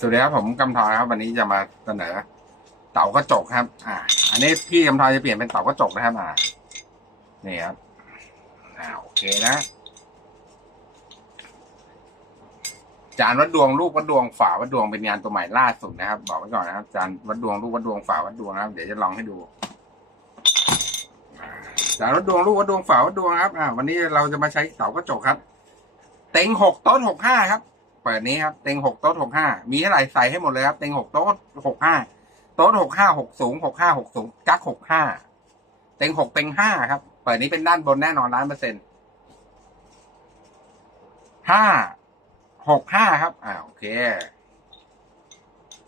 สวัสดีครับผมกำธรครับวันนี้จะมาเสนอ เต่ากระจกครับ อ่า อันนี้พี่กำธรจะเปลี่ยนเป็นเต่ากระจกนะครับอ่านี่ครับอ่าโอเคนะ จานวัดดวงลูกวัดดวงฝาวัดดวงเป็นงานตัวใหม่ล่าสุดนะครับ บอกไว้ก่อนนะครับ จานวัดดวงลูกวัดดวงฝาวัดดวงนะครับ เดี๋ยวจะลองให้ดูจานวัดดวงลูกวัดดวงฝาวัดดวงครับ อ่า วันนี้เราจะมาใช้เต่ากระจกครับ เต็งหกต๊ะหกห้าครับ เปิดนี้ครับ เต็งหกโต๊ะหกห้ามีเท่าไหร่ใส่ให้หมดเลยครับ เต็งหกโต๊ะหกห้าโต๊ะหกห้าหกสูงหกห้าหกสูงกักหกห้าเต็งหกเต็งห้าครับ เปิดนี้เป็นด้านบนแน่นอนล้านเปอร์เซ็นต์ห้าหกห้าครับ อ่าโอเค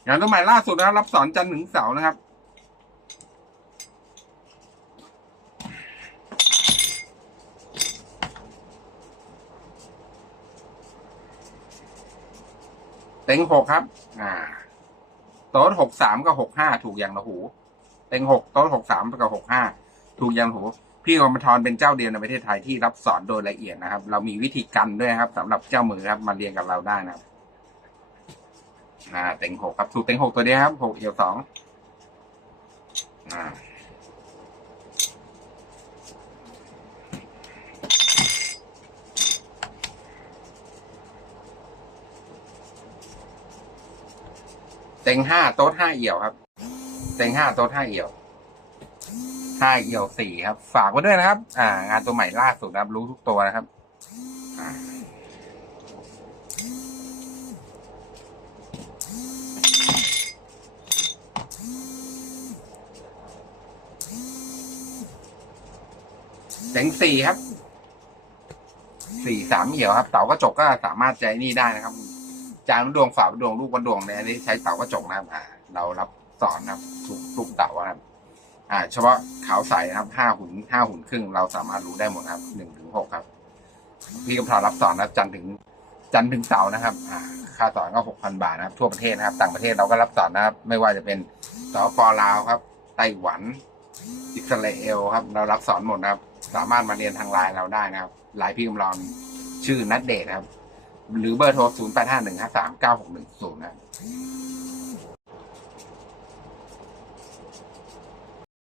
งานตัวใหม่ล่าสุดนะครับ รับสอนจันทร์ถึงเสาร์นะครับ เต็งหกครับ อ่า โต๊ะหกสามกับหกห้าถูกอย่างละหู เต็งหกโต๊ะหกสามกับหกห้าถูกอย่างหู พี่กรมทรเป็นเจ้าเดียวในประเทศไทยที่รับสอนโดยละเอียดนะครับ เรามีวิธีกันด้วยครับสำหรับเจ้ามือครับมาเรียนกับเราได้นะครับ อ่า เต็งหกครับถูกเต็งหกตัวเดียวครับหกเอียวสองอ่า ต็งห้าโต๊ะห้าเอี่ยวครับ เต็งห้าโต๊ะห้าเอี่ยวห้าเอี่ยวสี่ครับ ฝากไว้ด้วยนะครับ อ่างานตัวใหม่ล่าสุดนะครับ รู้ทุกตัวนะครับเต็งสี่ครับ สี่สามเอี่ยวครับ เต๋ากระจกก็สามารถใจนี่ได้นะครับ จานวัดดวงฝาวัดดวงลูกวัดดวงในอันนี้ใช้เตากระจกนะครับอ่า เรารับสอนนะครับทุกทุกเต๋านะครับอ่า เฉพาะขาวใสนะครับห้าหุ่นห้าหุ่นครึ่งเราสามารถรู้ได้หมดครับหนึ่งถึงหกครับ พี่กำธรรับสอนนะครับจันถึงจันถึงเสานะครับ อ่า ค่าสอนก็หกพันบาทนะครับ ทั่วประเทศนะครับ ต่างประเทศเราก็รับสอนนะครับ ไม่ว่าจะเป็นสปปลาวครับไต้หวันอิสราเอลครับ เรารับสอนหมดนะครับ สามารถมาเรียนทางไลน์เราได้นะครับไลน์พี่กำลองชื่อนัดเดทครับ หรือเบอร์โทร 0 8 5 1 5 3 9 6 1 0นะ